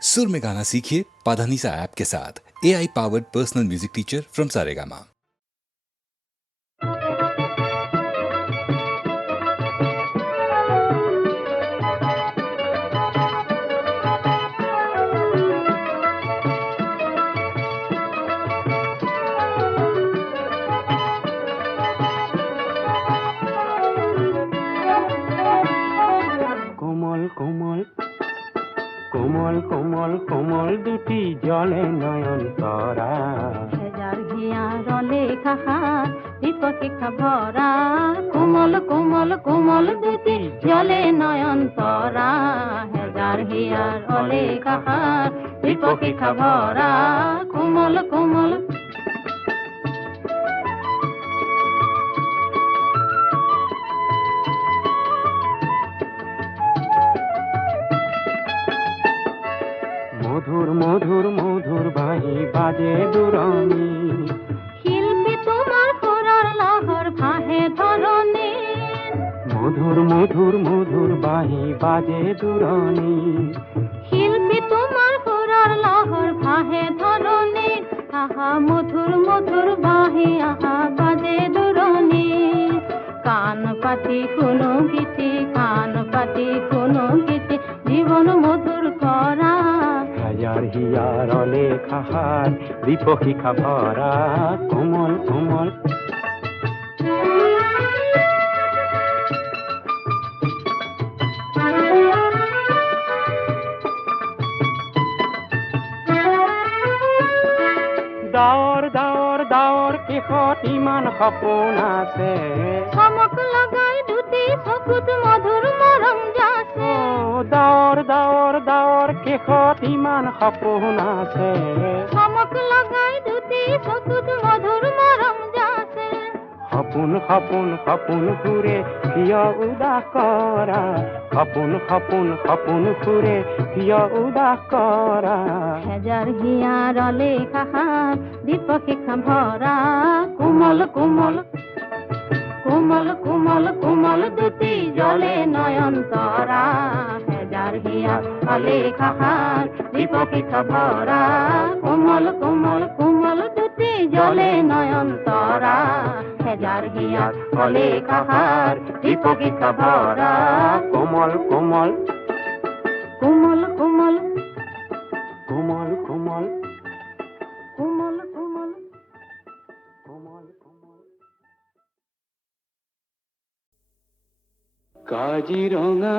सुर में गाना सीखिए पाधानीसा ऐप के साथ। AI powered personal music teacher from Saregama. কোমল কোমল কোমল কোমল কোমল দুটি জলে নয়ন তরা হেজার হিয়ারলে কাহা দীপকে ভরা কোমল কোমল কোমল দুটি জলে নয়ন তরা হেজার হিয়ারলে কাহা দীপকে ভরা কোমল কোমল মধুর মধুর মধুর বাহি বাজে দুরনি শিল্পী তোমার সুরর লহর ভাহে ধরণী মধুর মধুর মধুর বাহি বাজে দুরনি শিল্পী তোমার সুরর লহর ভাহে ধরণী আহা মধুর মধুর বাহি আহা বাজে দুরণী কান পাতি কোনো গীতি কান পাতি কোনো গীতি জীবন মধুর করা হাজার হিয়ারলে খাহার দীপশিখা ভরা কোমল কোমল দাৱৰ দাৱৰ দাৱৰ কেশত ইমান সপোন আছে চমক লগাই দুটি চকুত মধুৰ মৰম যাছে দাৱৰ দাৱৰ দাৱৰ কেশত ইমান সপোন আছে চমক লগাই দুটি চকুত মধুৰ মৰম যাছে সপোন সপোন সপোন ফুৰে কিয় উদাস কৰা সপোন সপোন সপোন ফুৰে কিয় উদাস কৰা হেজাৰ হিয়াৰলে কাহাৰ দীপশিখা ভৰা কোমল কোমল কোমল কোমল কোমল দুটি জলে নয়ন তৰা হেজাৰ হিয়াৰলে কাহাৰ দীপশিখা ভৰা কোমল কোমল কোমল দুটি জলে নয়ন তৰা হেজাৰ হিয়াৰলে কাহাৰ দীপশিখা ভৰা কোমল কোমল কোমল কোমল কোমল কোমল কোমল কোমল কোমল কোমল কাজিৰঙা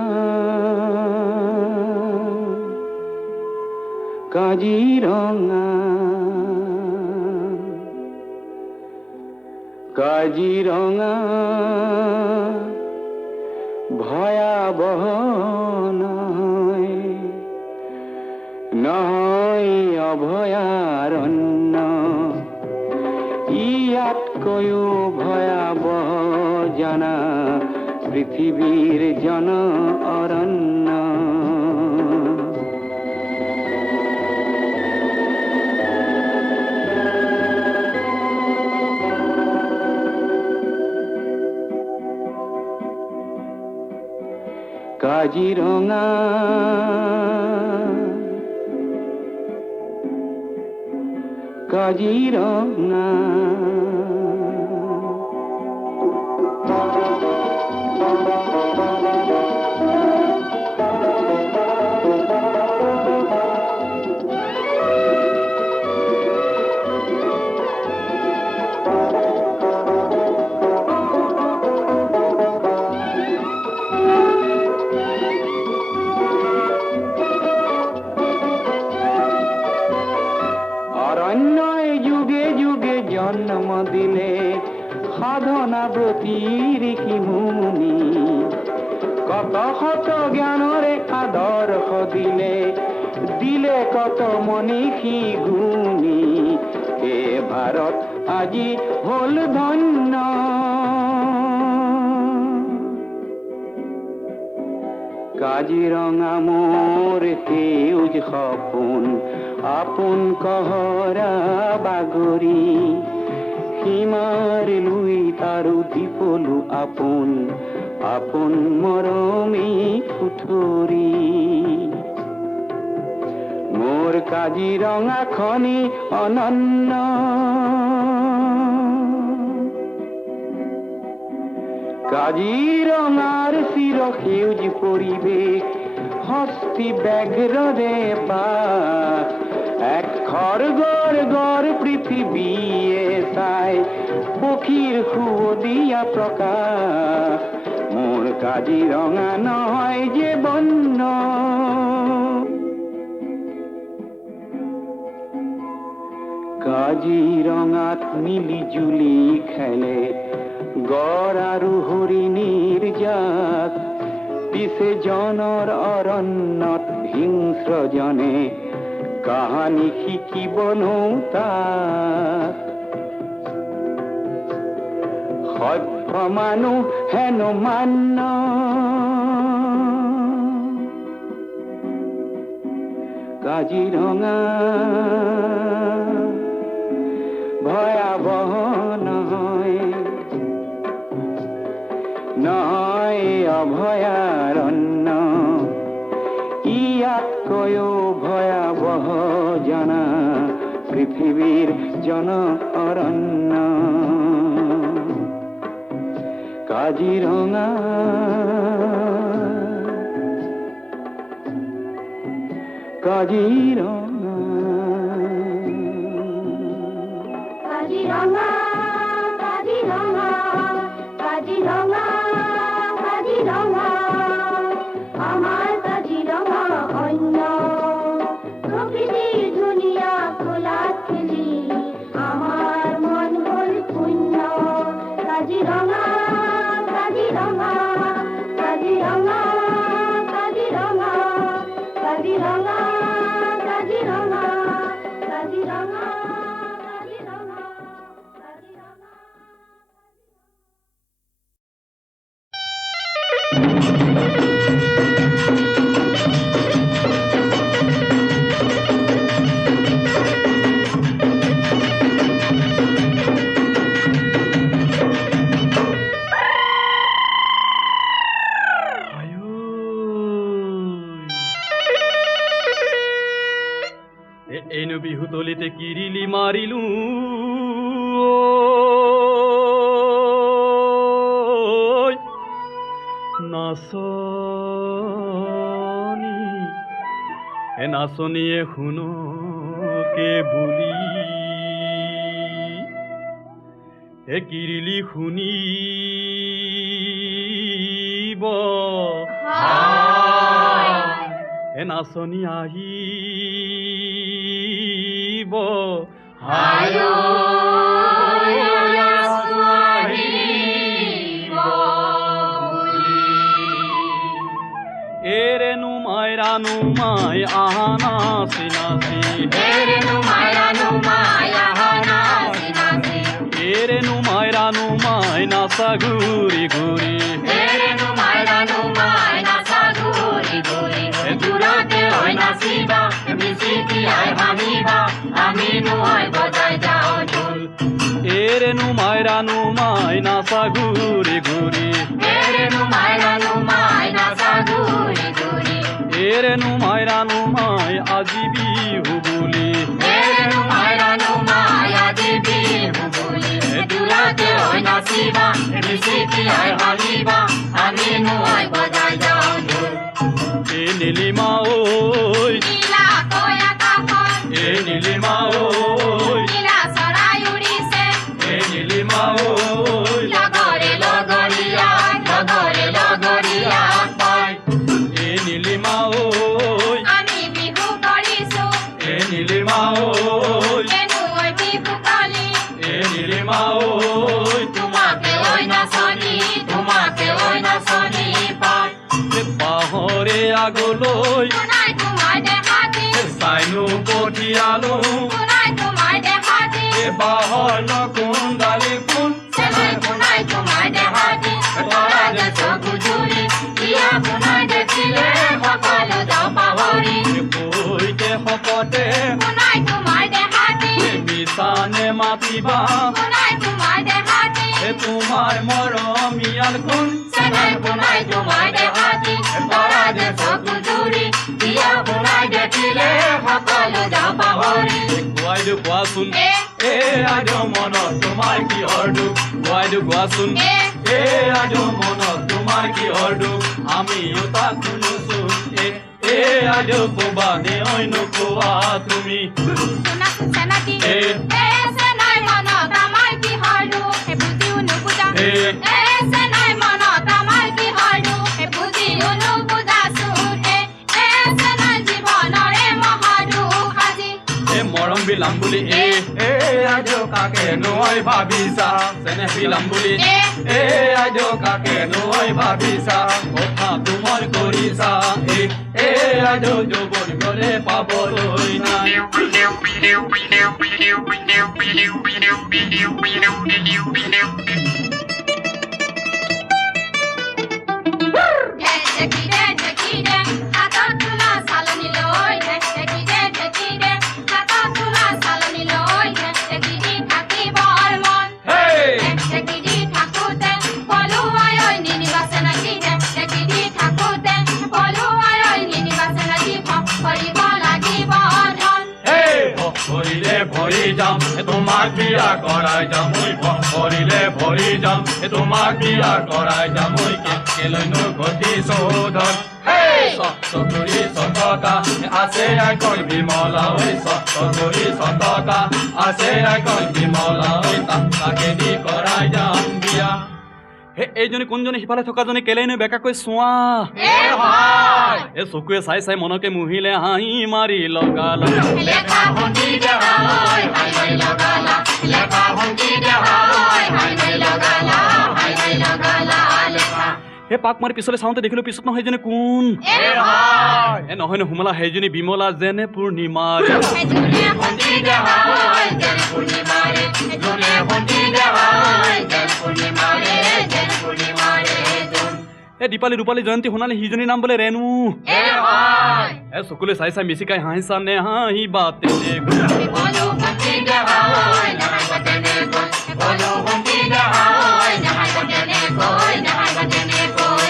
কাজিৰঙা কাজিৰঙা ভয়াবহ নহয় নহয় অভয়াৰণ্য ইয়াতকৈও ভয়াবহ জানা পৃথিৱীৰ জন অৰণ্য কাজিৰঙা কাজিৰঙা জন্ম দিলে সাধনা ব্ৰতীৰ কিমুনি কত শত জ্ঞানৰে আদৰ্শ দিলে দিলে কত মনীষী গুণী এ ভাৰত আজি হল ধন্য কাজিৰঙা মোৰ সেউজ সপোন আপোন কহৰা বাগৰি সীমাৰ লুই তাৰু দীপলু আপোন আপোন মৰমী কুঠৰি মোৰ কাজিৰঙাখনি অনন্য কাজিৰঙাৰ চিৰসেউজ পৰিৱেশ হস্তি ব্যাঘ্ৰৰে বাস এক খড়গৰ গড় পৃথিৱীয়ে চাই পক্ষীৰ সুৱদীয়া প্ৰকাশ মোৰ কাজিৰঙা নহয় যে বন্য কাজিৰঙাত মিলি জুলি খেলে গড় আৰু হৰিণীৰ জাক পিছে জনৰ অৰণ্যত হিংস্ৰজনে কাহানী শিকিবনো তাক সভ্য মানুহ হেনো মান্য কাজিৰঙা ভয়াবহ নহয় নহয় অভয়াৰণ্য ইয়াতকৈও ভয়াবহ জনা পৃথিৱীৰ জন অৰণ্য কাজিৰঙা কাজিৰঙা কাজিৰঙা কাজিৰঙা কাজিৰঙা কাজিৰঙা আমাৰ কাজিৰঙা অন্য প্ৰকৃতিৰ ধুনীয়া খোলাত খেলি আমাৰ মন হ'ল শূন্য কাজিৰঙা কাজিৰঙা কাজিৰঙা কাজিৰঙা কাজিৰঙা কাজিৰঙা কাজিৰঙা এনো বিহু তলিতে কিৰিলি মাৰিলো নাচনী নাচনীয়ে শুনকে বুলি কিৰিলি শুনিব নাচনী আহিব এৰেনো মাইৰানো মাই আহানা চিনাচি এৰেনো মাইৰানো মাই নাচা ঘূৰি ঘূৰি দূৰতে হৈ নাচিবা মিচিকি আই ভাঙিবা আমি নহয় বজাই যাওঁ ঢোল এৰেনো মাইৰানো মাই নাচা ঘূৰি ঘূৰি এৰেনো মাইৰানো মাই আজি বিহু বুলি দূৰতে হৈ নাচিবা মিচিকি আই ভাঙিবা আমি নহয় বজাই যাওঁ ঢোল এ নীলিমা ঐ এ নীলিমা ঐ এ নীলিমা ঐ লগৰে লগৰীয়া পাই এ নীলিমা ঐ এ নীলিমা ঐ এ নীলিমা ঐ তোমাকে ঐ নাচনী পাই বাহৰে আগলৈ চাইনো পঠিয়ালো বাহৰ নকুন্দালি কোন শপতে মিছানে মাতিবা তোমাৰ মৰমীয়াল গুণ চেনাই বনাই তোমাৰ দেহাতি তৰা যে চকু জুৰি বিয়া বনাই দেখিলে সকলো যাওঁ পাহৰি গোৱাইদেউ কোৱাচোন এ আইদেউ মনত তোমাৰ কিহৰ দুখ গোৱাইদেউ কোৱাচোন এ আইদেউ মনত তোমাৰ কিহৰ দুখ আমিও তাক শুনোচোন এ আইদেউ ক'বা নে অন্য কোৱা তুমি শুনাচোন চেনাতি এ চেনাই মনত আমাৰ কিহৰ দুখ সেই বুজিও নুবুজা এ চেনাই মনত আমাৰ কিহৰ দুখ সেই বুজিও নুবুজাচোন চেনাই জীৱনৰে মহাদুখ আজি মৰম বিলাম বুলি এ আইদেউ কাকে নৈ ভাবিছা চেনেহ বিলাম বুলি এ আইদেউ কাকে নৈ ভাবিছা কথা তোমাৰ কৰিছা এ আইদেউ যৌৱন গলে পাবলৈ নাই ঢেকি দে হাতত তোলা চালনি লৈ ঢেকি দে হাতত তোলা চালনি লৈ ঢেকি দি থাকিবৰ মন ঢেকি দি থাকোঁতে পলুৱাই ঐ নিনিবাচে নাকি ঢেকি দি থাকোঁতে পলুৱাই ঐ নিনিবাচে নাকি কৰিব লাগিব ধন ভৰিলে ভৰি যাম তোমাক বিয়া কৰাই যাম ভৰিলে ভৰি যাম তোমাক বিয়া কৰাই যাম কেলৈনো ঘটি চৌধৰ চতুৰি চতকা আছে এখন বিমলা চতুৰি চতকা আছে এখন বিমলা তাকে দি কৰাই যাম বিয়া এইজনী কোনজনী সিফালে থকাজনী কেলেনো বেকাকৈ চোৱা এই চকুৱে চাই চাই মনকে মুহিলে হাঁহি মাৰি লগালা লেখা ভণ্টি দেহা ঐ হাই হাই লগালা লেখা ভণ্টি দেহা ঐ হাই হাই লগালা লেখা হে পাক মাৰি পিছলৈ চাওঁতে দেখিলো পিছত নহয় সেইজনী কোন এ নহয় নুমলা সেইজনী বিমলা যেনে পূৰ্ণিমাৰ জোনে ভণ্টি দেহা ঐ যেনে পূৰ্ণিমাৰে জোনে ভণ্টি দেহা ঐ যেনে পূৰ্ণিমাৰে এ দীপালী ৰূপালী জয়ন্তী সোণালী সিজনীৰ নাম বোলে ৰেণু এ চকুলৈ চাই চাই মিচিকাই হাঁহিছা নে হাঁহি বা তেনে বলো ভণ্টি দেহা ঐ নহয় বতেনে কৈ বলো ভণ্টি দেহা ঐ নহয় বতেনে কৈ নহয় বতেনে কৈ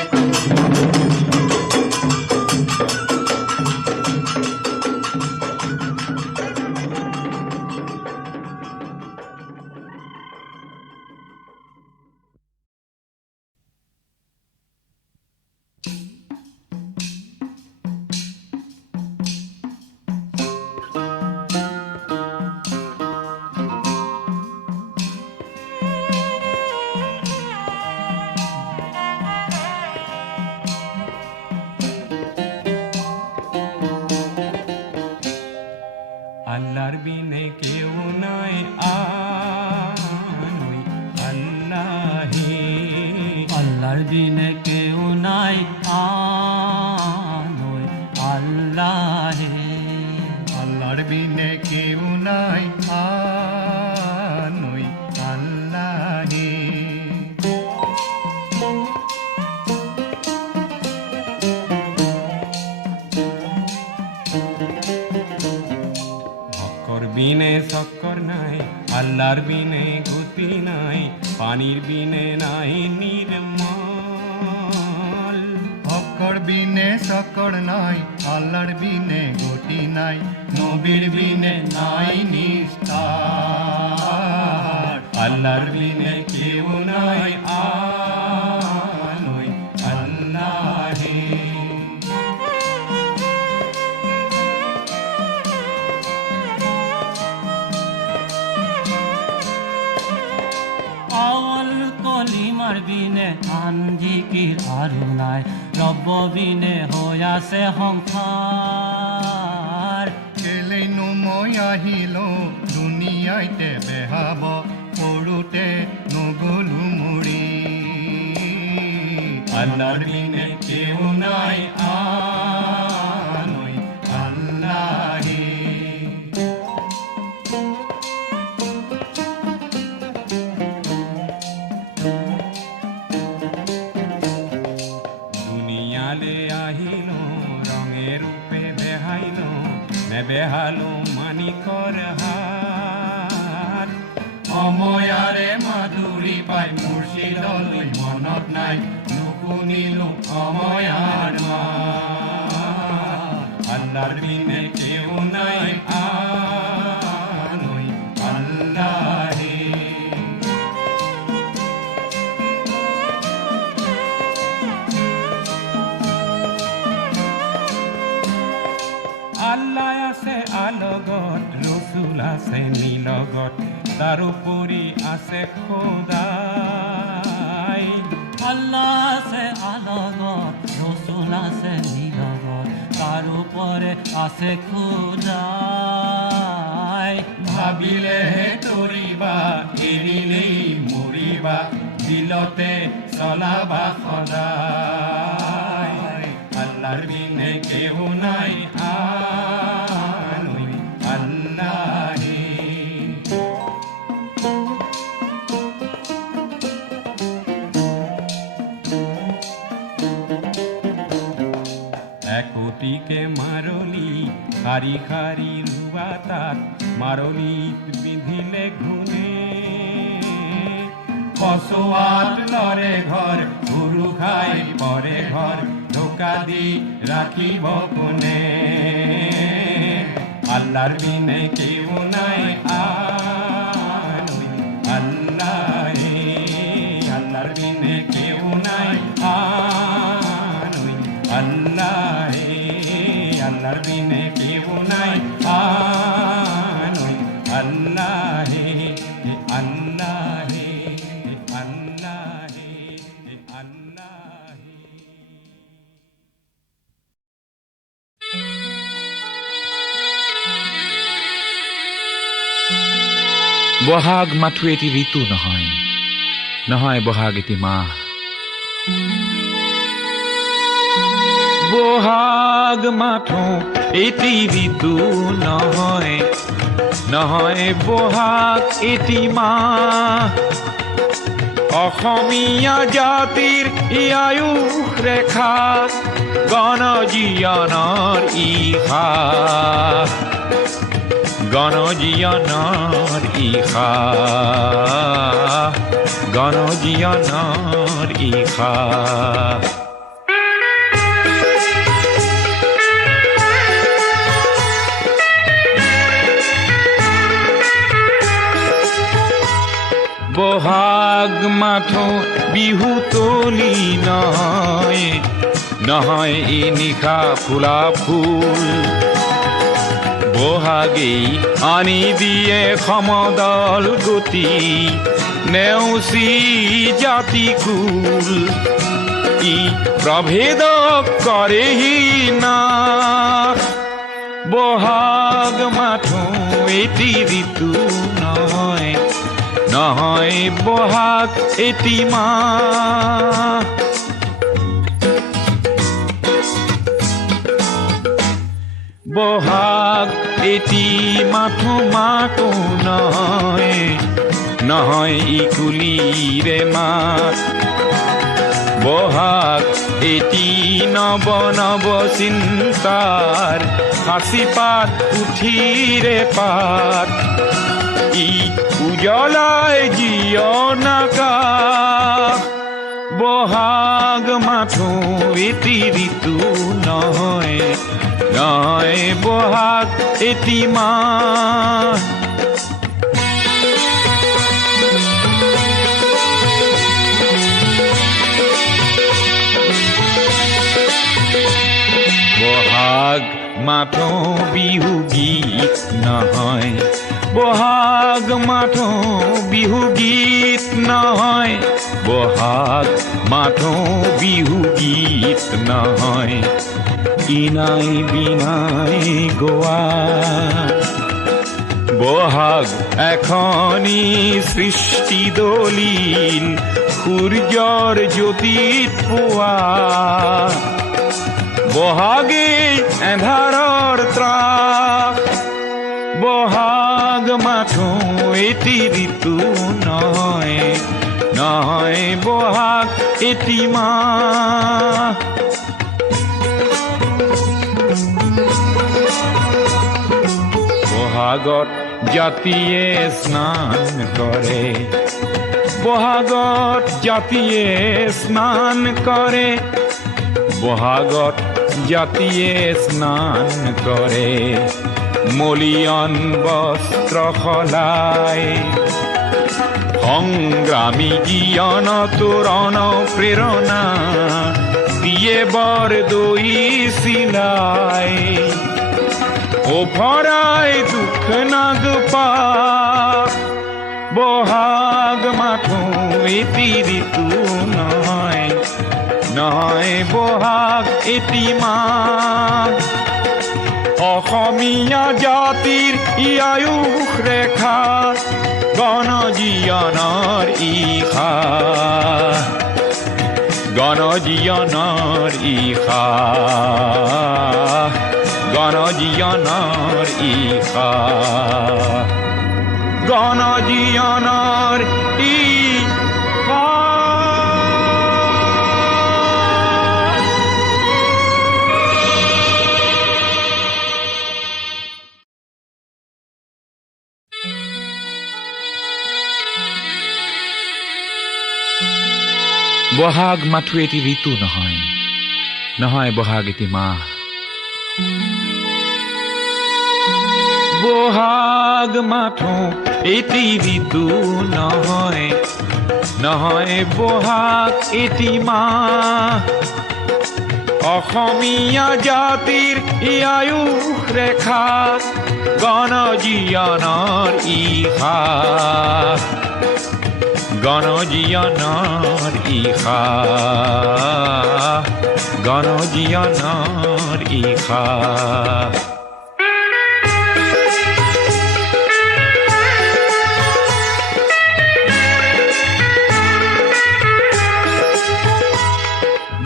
আল্লাহর বিনে কেউ নাই আনুই আল্লাহি আল্লাহর বিনে কেউ নাই আনুই আল্লাহে আল্লাহর বিনে কেউ নাই আনুই আল্লাহি বিনে চক্কর নাই আল্লাহর বিনে গতি নাই পানির বিনে নাই নির্মল হকর বিনে চক্কর নাই আল্লাহর বিনে গতি নাই নবীর বিনে নাই নিস্তার আল্লাহর বিনে কেউ নাই আনুই আল্লাহে আওয়াল কলিমার বিনে আন জিকির আৰু নাই ৰব্ব বিনে হৈ আছে সংসাৰ কেলেনো মই আহিলো দুনিয়াইতে বেহাব সৰুতে নগলো মৰি আল্লাহৰ বিনে কেউ নাই আনুই আল্লাহে দুনিয়ালে আহিলো ৰঙে ৰূপে বেহাইলো নেবেহালো মানিকৰ হাত সময়াৰে মাধুৰী পাই মুৰ্শিদলৈ মনত নাই নুশুনিলো সময়াৰ মাত আল্লাহৰ বিনে কেউ নাই আনৈ আল্লাহে আল্লাহ আছে আলগত ৰসুল আছে নীলগত তাৰোপৰি আছে খোদাই আল্লাহ আছে আলগত ৰসুল আছে নীলগত তাৰোপৰি আছে খোদাই ভাবিলেহে তৰিবা এৰিলেই মৰিবা দিলতে চলাবা সদায় আল্লাহৰ বিনে কেউ নাই আনৈ আল্লাহে একোটিকে মাৰলি শাৰী শাৰী ৰুৱা তাত মাৰলিত বিধিলে ঘূনে কচুৱাত লৰে ঘৰ গুৰু খাই পৰে ঘৰ ঢোকা দি ৰাখিব কোনে আল্লাহৰ বিনে কেউ নাই আনৈ আল্লাহে আল্লাহৰ বিনে কেউ নাই আনৈ আল্লাহে আল্লাহৰ বিনে কেউ নাই আনৈ আল্লাহে আল্লাহে আল্লাহে আল্লাহে বহাগ মাথো এটি ঋতু নহয় নহয় বহাগ এটি মাহ বহাগ মাথো এটি ঋতু নহয় নহয় বহাগ এটি মাহ অসমীয়া জাতিৰ আয়ুস ৰেখা গণজীৱনৰ ইহা গণজীৱনৰ ইশা গণজীৱনৰ ইশা বহাগ মাথো বিহু তলি নহয় নহয় ই নিশা ফুলা ফুল বহাগেই আনি দিয়ে সমদল গতি নেওচি জাতি কুল ই প্ৰভেদ কৰেহি না বহাগ মাথো এটি ঋতু নহয় নহয় বহাগ এটি মাহ বহাগ এটি মাথো মাতো নহয় নহয় ই কুলিৰে মাত বহাগ এটি নব নব চিন্তাৰ সাঁচি পাত পুথিৰে পাত ই উজ্বলাই জীৱন আকাশ বহাগ মাথো এটি ঋতু নহয় নহয় বহাগ এটি মাহ বহাগ মাথো বিহু গীত নহয় বহাগ মাথো বিহু গীত নহয় বহাগ মাথো বিহু গীত নহয় ইনাই বিনাই গোৱা বহাগ এখনি সৃষ্টি দলিল সূৰ্যৰ জ্যোতিত পোৱা বহাগে এন্ধাৰৰ ত্ৰাস বহাগ মাথো এটি ঋতু নহয় নহয় বহাগ এটি মাহ বহাগত জাতিয়ে স্নান কৰে বহাগত জাতিয়ে স্নান কৰে বহাগত জাতিয়ে স্নান কৰে মলিয়ন বস্ত্ৰ সলাই সংগ্ৰামী জীয়ন তোৰণ প্ৰেৰণা দিয়ে বৰ দৈ চিলাই অভৰাই দুখ নাগপা বহাগ মাথো এটি ঋতু নহয় নহয় বহাগ এটি মাহ অসমীয়া জাতিৰ ই আয়ুস ৰেখা গণজীয়নৰ ইশা গণজীয়নৰ ইশা গণজীয়নৰ ইশা গণজীয়নৰ ইশা বহাগ মাথো এটি ঋতু নহয় নহয় বহাগ এটি মাহ বহাগ মাথো এটি ঋতু নহয় নহয় বহাগ এটি মাহ অসমীয়া জাতিৰ ই আয়ুস ৰেখা গণজীয়নৰ ইশা গণজীয়নৰ ইশা গণজীয়নৰ ইশা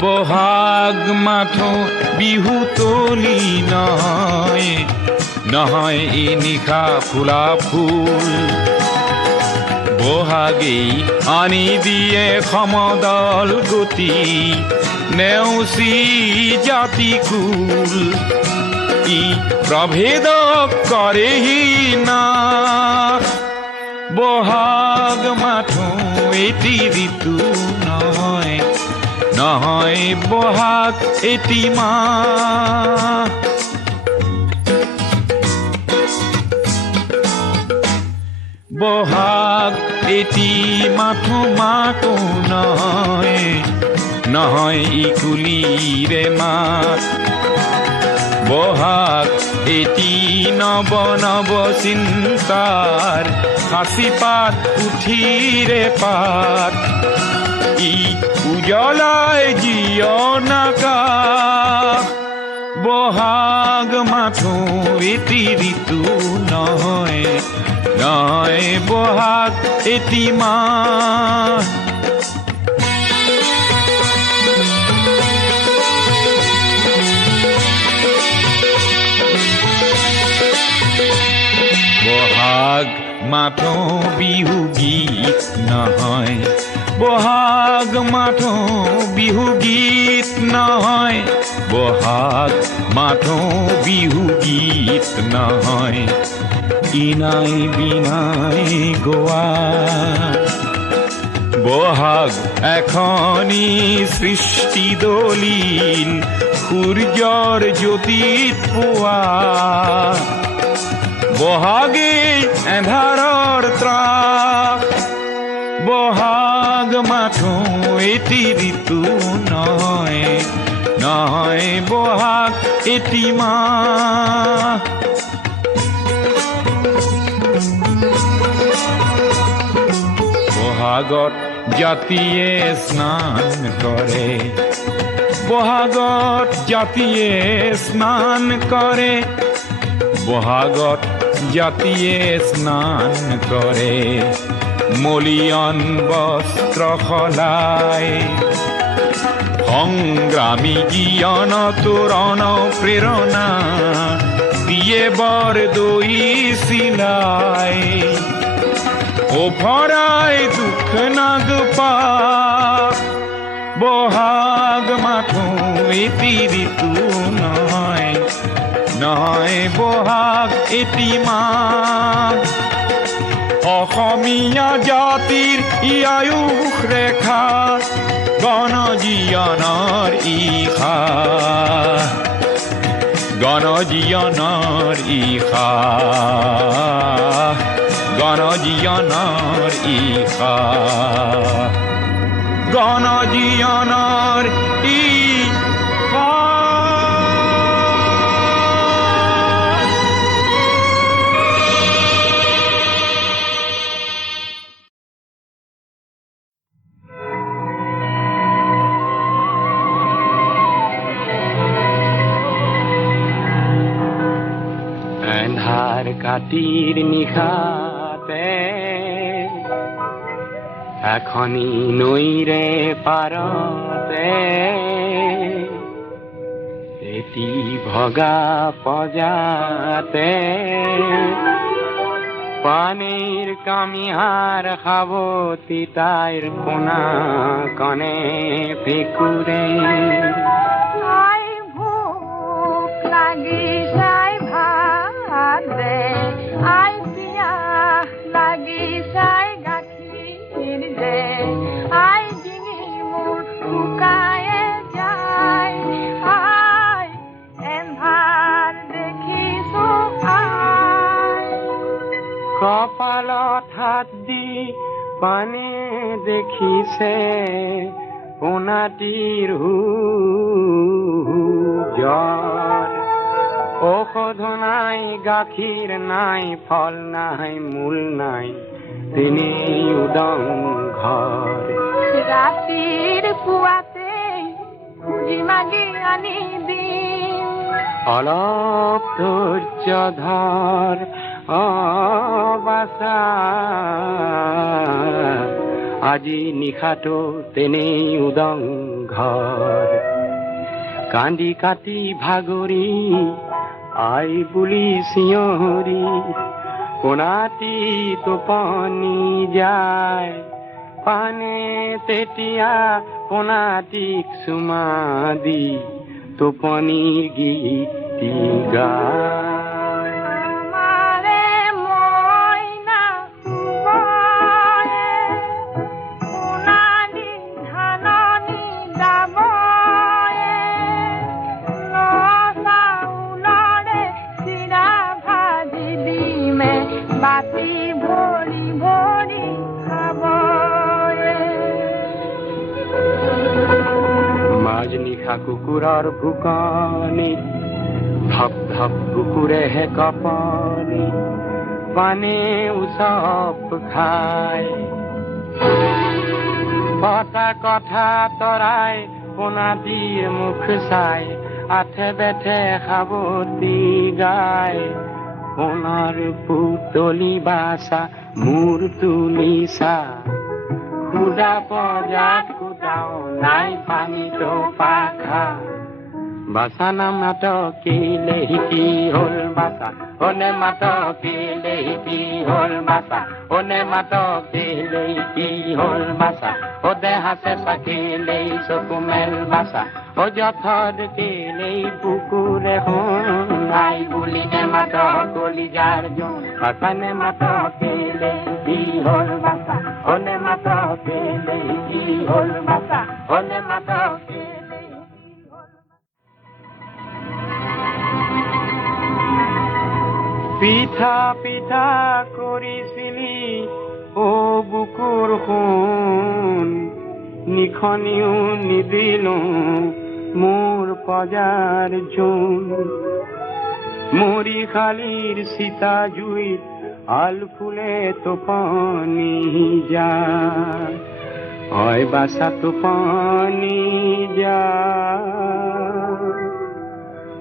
বহাগ মাথো বিহু তলি নহয় নহয় ই নিশা ফুলা ফুল বহাগেই আনি দিয়ে সমদল গতি নেওচি জাতি কুল ই প্ৰভেদ কৰেহি না বহাগ মাথো এটি ঋতু নহয় নহয় বহাগ এটি মাহ বহাগ এটি মাথো মাতো নহয় নহয় ই কুলিৰে মাত বহাগ এটি নব নব চিন্তাৰ সাঁচি পাত পুথিৰে পাত ই উজ্বলাই জীৱন আকাশ বহাগ মাথো এটি ঋতু নহয় নহয় বহাগ এটি মাহ বহাগ মাথো বিহু গীত নহয় বহাগ মাথো বিহু গীত নহয় বহাগ মাথো বিহু গীত নহয় ইনাই বিনাই গোৱা বহাগ এখনি সৃষ্টি দলিল সূৰ্যৰ জ্যোতিত পোৱা বহাগে এন্ধাৰৰ ত্ৰাস বহাগ মাথো এটি ঋতু নহয় নহয় বহাগ এটি মাহ বহাগত জাতিয়ে স্নান কৰে বহাগত জাতিয়ে স্নান কৰে বহাগত জাতিয়ে স্নান কৰে মলিয়ন বস্ত্ৰ সলাই সংগ্ৰামী জীয়ন তোৰণ প্ৰেৰণা দিয়ে বৰ দৈ চিলাই অভৰাই দুখ নাগপা বহাগ মাথো এটি ঋতু নহয় নহয় বহাগ এটি মাহ অসমীয়া জাতিৰ ই আয়ুস ৰেখা গণজীৱনৰ ইশা গণজীৱনৰ ইশা গণজীৱনৰ ইশা গণজীৱনৰ ইশা এন্ধাৰ কাতিৰ নিশাতে এখনি নৈৰে পাৰতে এটি ভগা পজাতে পানীৰ কামিহাৰ সাৱতি তাইৰ কোনা কণে ভেকুৰে আই ভোক লাগিছে ভাত দে আই পিয়াহ লাগিছে গাখীৰ দে আই ডিঙি মোৰ শুকায়ে যায় আই এন্ধাৰ দেখিছো আই কপালত হাত দি পানে দেখিছে পোনাটিৰ জ্বৰ ঔষধ নাই গাখীৰ নাই ফল নাই মূল নাই তিনি উদং ঘৰ ৰাতিৰ পুৱাতে খুজি মাগি আনি দিম অলপ ধৈৰ্য ধৰ বাছা আজি নিশাটো তেনেই উদং ঘৰ কান্দি কাটি ভাগৰি আই বুলি চিঞৰি পোনাটি টোপনি যায় পানে তেতিয়া পোনাটিক চুমা দি টোপনিৰ গীতি গায় আমাৰে মইনা শুবয়ে সোণালী ধাননি দাবয়ে চাউলৰে চিৰা ভাজি দিমে বাতি ভৰি ভৰি খাবয়ে মাজনিশা কুকুৰৰ ভোকনি ধপ ধপ কুকুৰেহে কপনি পানে উচপ খায় পতা কথা তৰাই পোনাটিৰ মুখ চাই আঠে বেঠে সাৱতি গায় সোণৰ পুতলি বাছা মূৰ তুলিছা খুদা পজাত কুটাও নাই পানীটো পাখা বাছা নাম নাটকিলে কি হ'ল বাছা অনে মাতকিলে কি হ'ল বাছা অনে মাতকিলে কি হ'ল বাছা ও দেহাতে চাকিলে চকু মেল বাছা ও যথৰ কেলেই কুকুৰে নাই বুলি নে মাত কলিজাৰ জোন বাছানে মাতকিলে কি হ'ল বাছা অনে মাতকিলে কি হ'ল বাছা অনে মাতকিলে পিঠা পিঠা কৰিছিলি ও বুকুৰ সোণ নিখনিও নিদিলো মোৰ পজাৰ জোন মৰি খালিৰ সীতা জুইত আল ফুলে টোপনি যায় হয় বাছা টোপনি যায়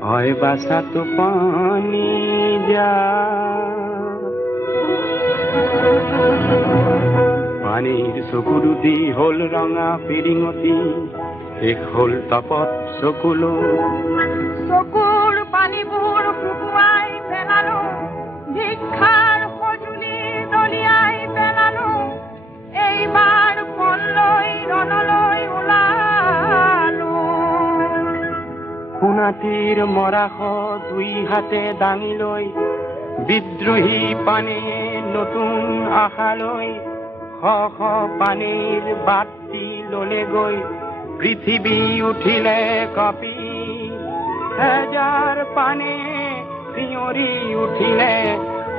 হয় বাছা টোপনি যায় পানীৰ চকু দুটি হ'ল ৰঙা ফিৰিঙতি শেষ হ'ল তপত চকুলো চকুৰ পানীবোৰ শুকুৱাই পেলালো ভিক্ষাৰ সঁজুলি দলিয়াই পেলালো এইবাৰ ফললৈ ৰণলৈ ওলালো শুনা মাটিৰ মৰাশ দুই হাতে দাঙি লৈ বিদ্ৰোহী পানে নতুন আশালৈ শ শ পানীৰ বাতি ললে গৈ পৃথিৱী উঠিলে কঁপি হেজাৰ পানে চিঞৰি উঠিলে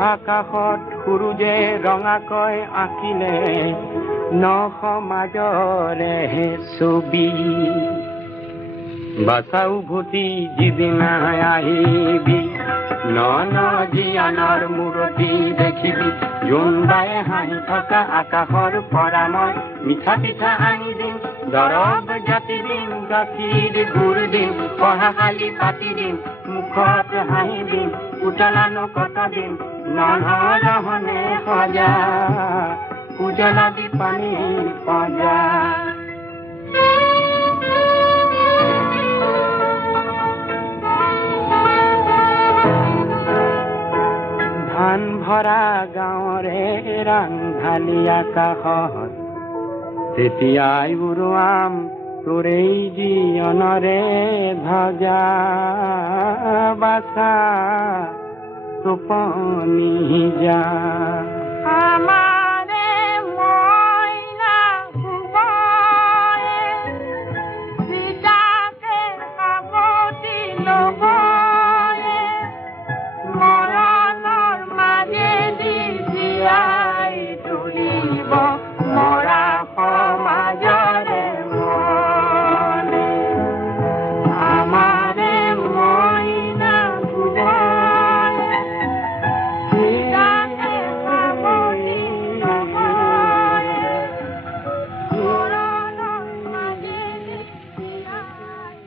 আকাশত সূৰুজে ৰঙাকৈ আঁকিলে নশ মাজৰে ছবি বাছা উভতি যিদিনা আহিবি ন ন জীয়ানৰ মূৰতি দেখিবি জোনবায়ে হাঁহি থকা আকাশৰ পৰা মই মিঠা পিঠা আনি দিম দৰৱ জাতি দিম গাখীৰ গুৰ দিম পঢ়াশালি পাতি দিম মুখত হাঁহি দিম উজলানো কত দিম নৰহনে সজা উজলা দি পানী পজা ধান ভৰা গাঁৱৰে ৰাংঢালি আকাশত তেতিয়াই উৰুৱাম তোৰেই জীৱনৰে ধ্বজা বাছা টোপনি যা আমাৰে ময়না শুবয়ে সীতাকে সাবতি লবয়ে মৰণৰ মাজেদি জীয়াই তুলিব মৰা সমাজৰে মনে আমাৰে ময়না শুবয়ে সীতাকে সাবতি লবয়ে মৰণৰ মাজেদি জীয়াই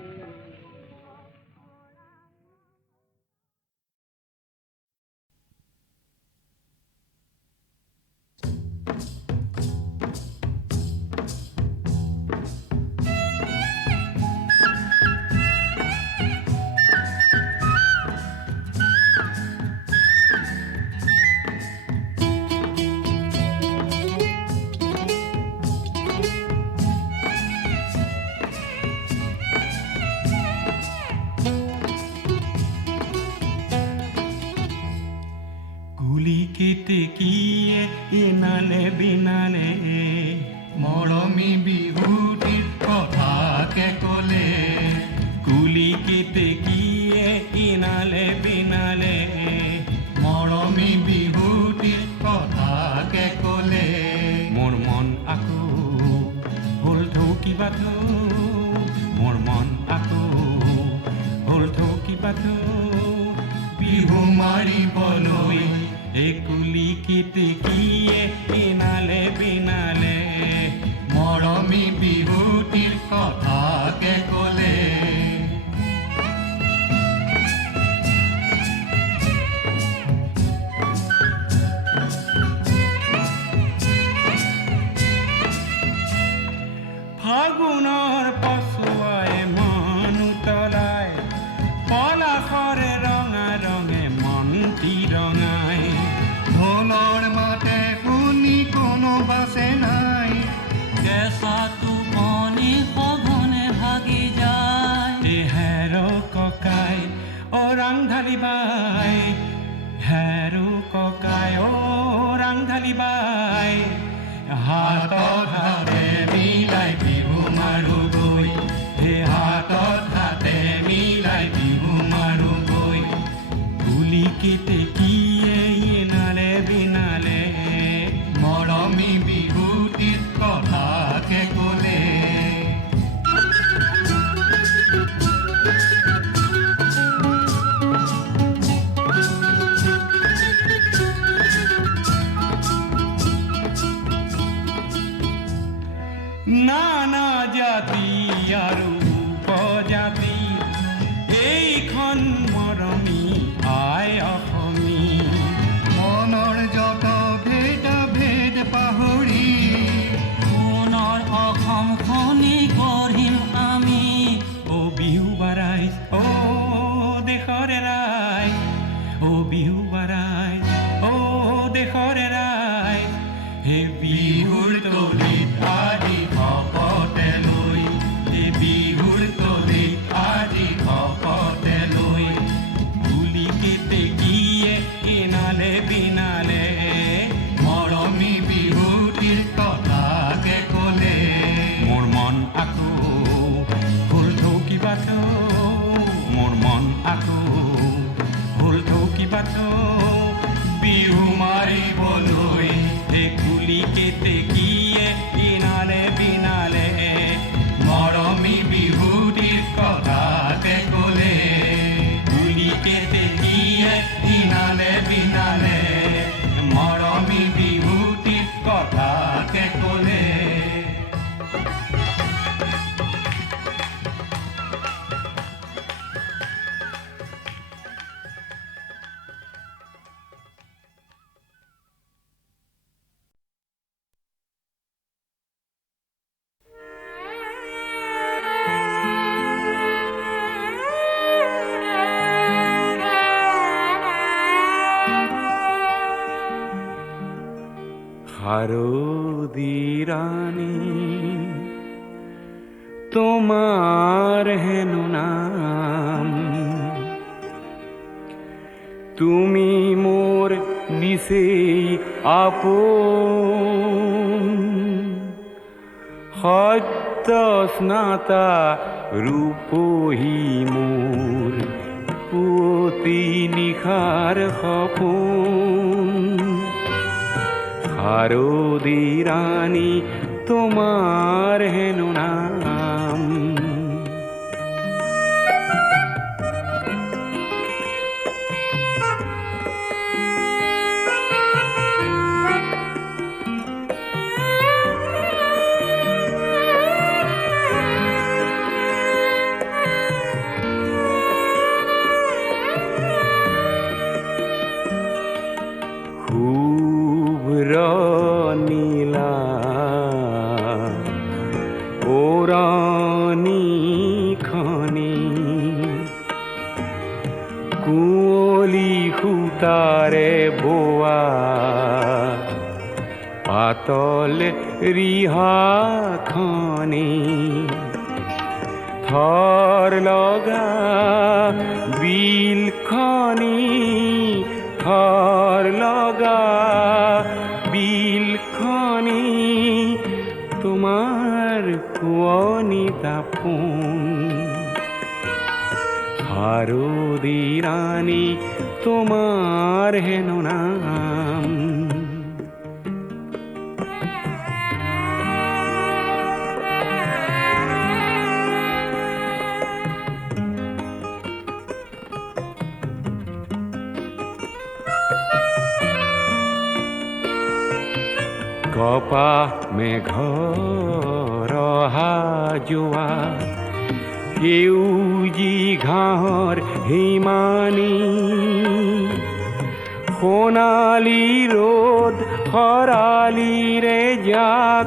কুলি কেতেকীয়ে ইনালে বিনালে মৰমী বিহুটিৰ কথাকে কলে কুলি কেতেকীয়ে ইনালে বিনালে মৰমী বিহুটিৰ কথাকে কলে মোৰ মন আকৌ হ'ল থৌকি বাথৌ মোৰ মন আকৌ হ'ল থৌকি বাথৌ বিহু মাৰিবলৈ এই কুলি কেতেকীয়ে ইনালে বিনালে মৰমী বিহুটিৰ কথাকে কলে ফাগুনৰ পছুৱাই মন উতলাই পলাশৰে ৰঙা ৰঙে মনটি ৰঙাই ঢোলৰ মাতে শুনি কোনো বাছে নাই কেঁচা টোপনি সঘনে ভাগি যায় হেৰো ককাই অ ৰাংঢালি বাই হেৰো ককাই অ ৰাংঢালি বাই হাতত হাতে মিলাই বিহু মাৰো গৈ হে হাতত হাতে মিলাই বিহু মাৰো গৈ কুলি কেতেকীয়ে ইনালে বিনালে মৰমী বিহুটিৰ কথাকে কলে নানা জাতি আৰু উপজাতি এইখন মৰমী আই অসমী বিনালে মৰমী বিহুটিৰ কথাকে ক'লে মোৰ মন আকৌ ভুল কিবা মোৰ মন আকৌ ভুল কিবা বিহু মাৰিবলৈ কুলি কেতেকীয়ে বিনালে বিনালে মৰমী বিহুটিৰ কথাকে ক'লে কুলি কেতেকীয়ে বিনালে বিনালে মৰমী বিহুটিৰ কথাকে ক'লে হারদি রানী তোমার হেন নাম তুমি মোর নিশেই আপন সত্য স্নাতা রূপহী মোর পুতি নিশার সপোন হারদি রানী তোমার হেন নাম নীলা ওরানি খনি কুঁৱলী সূতাৰে বোৱা পাতল ৰিহাখনি থৰ লগা বিলখনি থৰ লগা বিলখনি তোমাৰ কুঁৱনী দাপোন হাৰদি ৰানী তোমাৰ হেন নাম কপা মেঘৰ অহা যোৱা সেউজী ঘাঁহৰ হিমানী সোণালী ৰ'দ খৰালিৰে যাক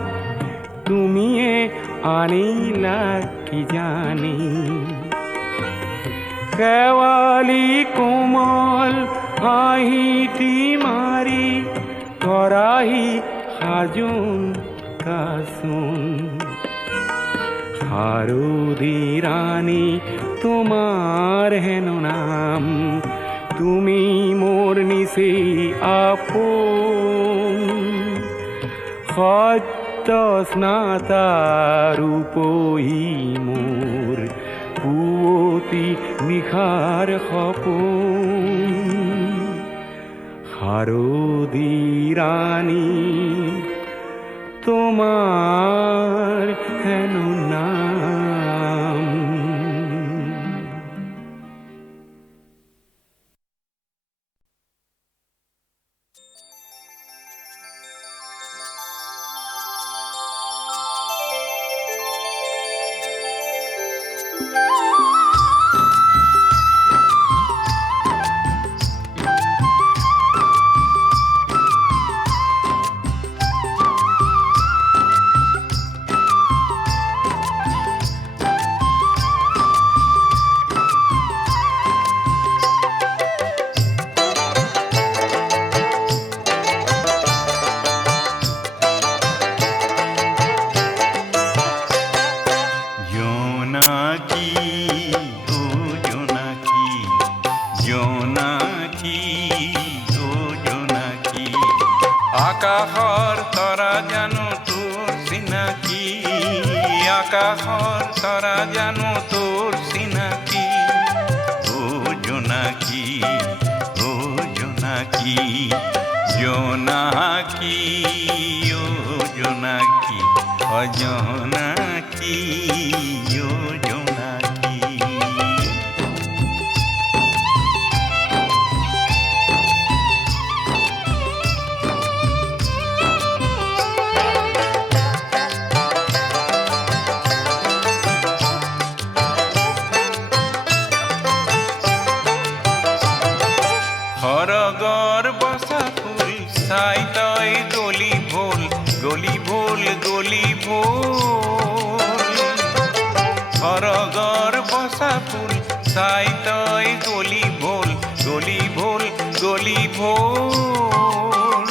তুমিয়ে আনিলা কি জানি শেৱালি কোমল হাঁহিটি মাৰি কৰাহি সাজোন কাচোন হাৰদি ৰানী তোমাৰ হেন নাম তুমি মোৰ নিশে আপন সত্য স্নাতা ৰূপহী মোৰ পুৱতি নিশাৰ সপোন হাৰদি ৰানী তোমাৰ হেন নাম আকাশৰ তৰা জানো তোৰ চিনাকি আকাশৰ তৰা জানো তোৰ চিনাকি ও জোনাকী জোনাকী জোনাকী ও জোনাকী অজনাকী ও জোনাকী সৰগৰ বচা ফুল চাই তই গলি ভোল গলি ভোল গলি ভোল সৰগৰ বচা ফুল চাই তই গলি ভোল গলি ভোল গলি ভোল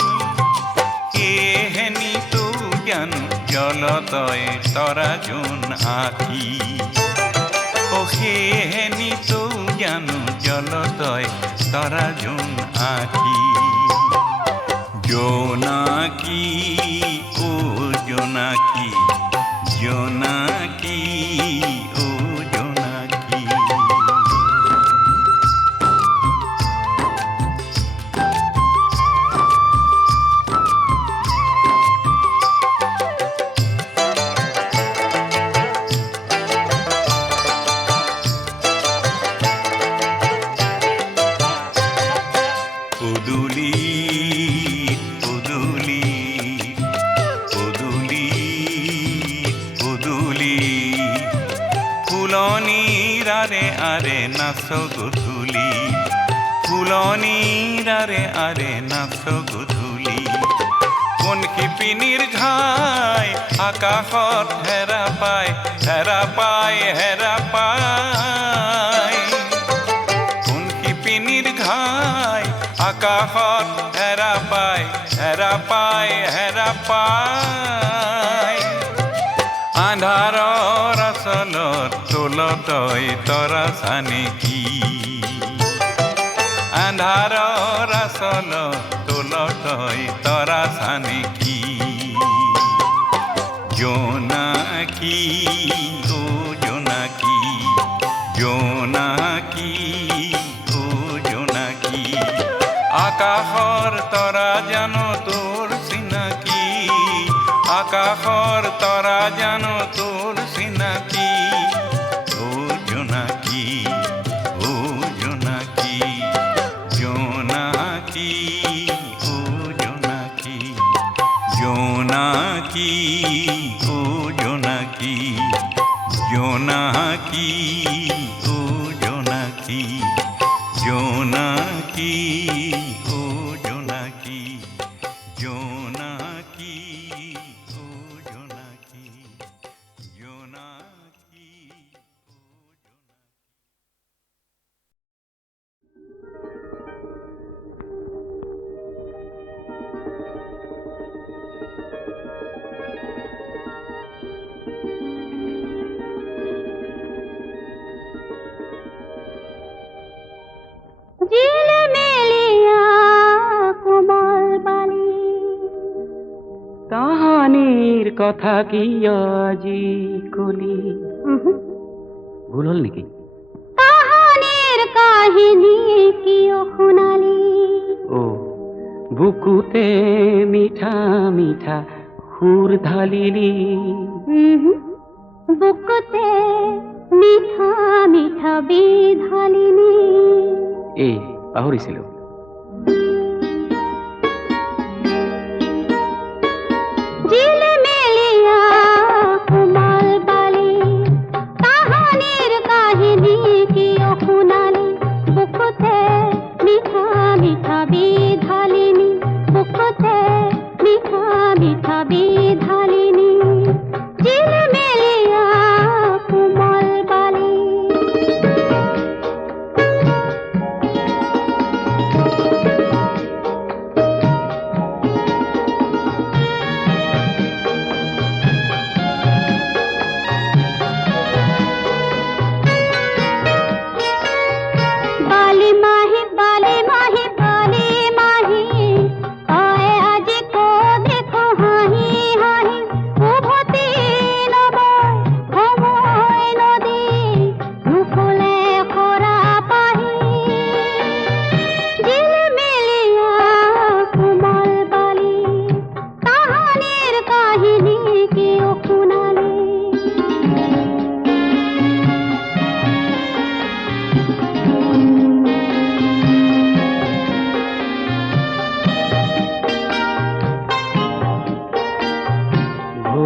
এহেনি তো জানো জল তই তৰা জোন আঁকি ও সেহেনি তো জানো জল তই তৰা জোন আঁকি জোনাকী ও জোনাকী জোনাকী ও জোনাকী পদূলি পদূলি পদূলি পদূলি ফুলনিৰ আৰে নাচ গধূলি ফুলনিৰ আৰে নাচ গধূলি কোন শিপিনীৰ ঘাই আকাশত হেৰা পায় হেৰা পায় হেৰা পায় কোন শিপিনীৰ ঘাই আকাশত হেৰা পায় হেৰা পায় হেৰা পায় আন্ধাৰৰ আচলত তোলতই তৰা চানেকি আন্ধাৰৰ আচলত তোলতই তৰা চানেকি জোনাকী ও জোনাকী জোনাকী ও জোনাকী আকাশৰ তৰা জানো তোৰ চিনাকি আকাশৰ তৰা জানো তোৰ চিনাকি ও জোনাকী ও জোনাকী জোনাকী ও জোনাকী জোনাকী ও জোনাকী জোনাকী ও জোনাকী জোনাকী ও জোনাকী জোনাকী ও জোনাকী জোনাকী ঝিলমিলিয়া কোমল বালি তাহানির কথা কি আজি কলি ভুল হল নেকি কাহানির কাহিনী কিয় শুনালি ও বুকুতে মিঠা মিঠা সুর ঢালিলি বুকুতে মিঠা মিঠা বিধালিনী এই পাহৰিছিলো ঝিলমিলিয়া কোমল বালি কাহানির কাহিনী কিয় শুনালি বুকুতে মিঠা মিঠা বিধালিনী বুকুতে মিঠা মিঠা বিধালিনী ঝিলমিলিয়া কোমল বালি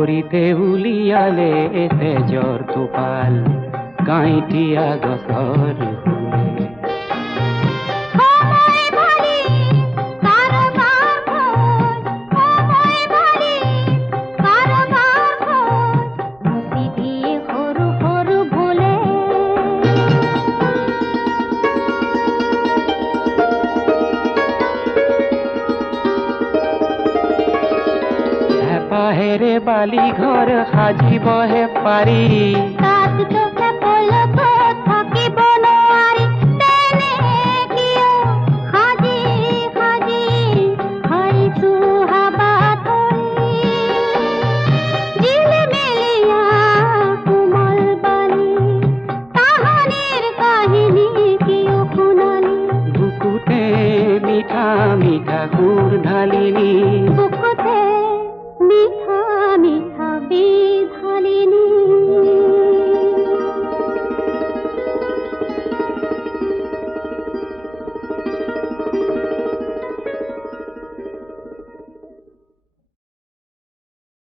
ভৰিতে উলিয়ালে তেজৰ টোপাল কাঁইটীয়া গছৰ ফুলে সময় ভালি কাৰোবাৰ ঘৰ, সময় ভালি কাৰোবাৰ ঘৰ, মুচি দিয়ে সৰু সৰু ভুলে। হেঁপাহেৰে বালি ঘৰ সাজিবহে পাৰি তাত চোখে পলকত থাকিব নোৱাৰি, তেনে কিয় সাজি সাজি খাইছো হাবাথলি। জিলিমিলিয়া কোমল বালি, তাহানিৰ কাহিনী কিয় শুনালি? বুকুতে মিঠা মিঠা সুৰ ঢালিলি বুকুতে মিঠা মিঠা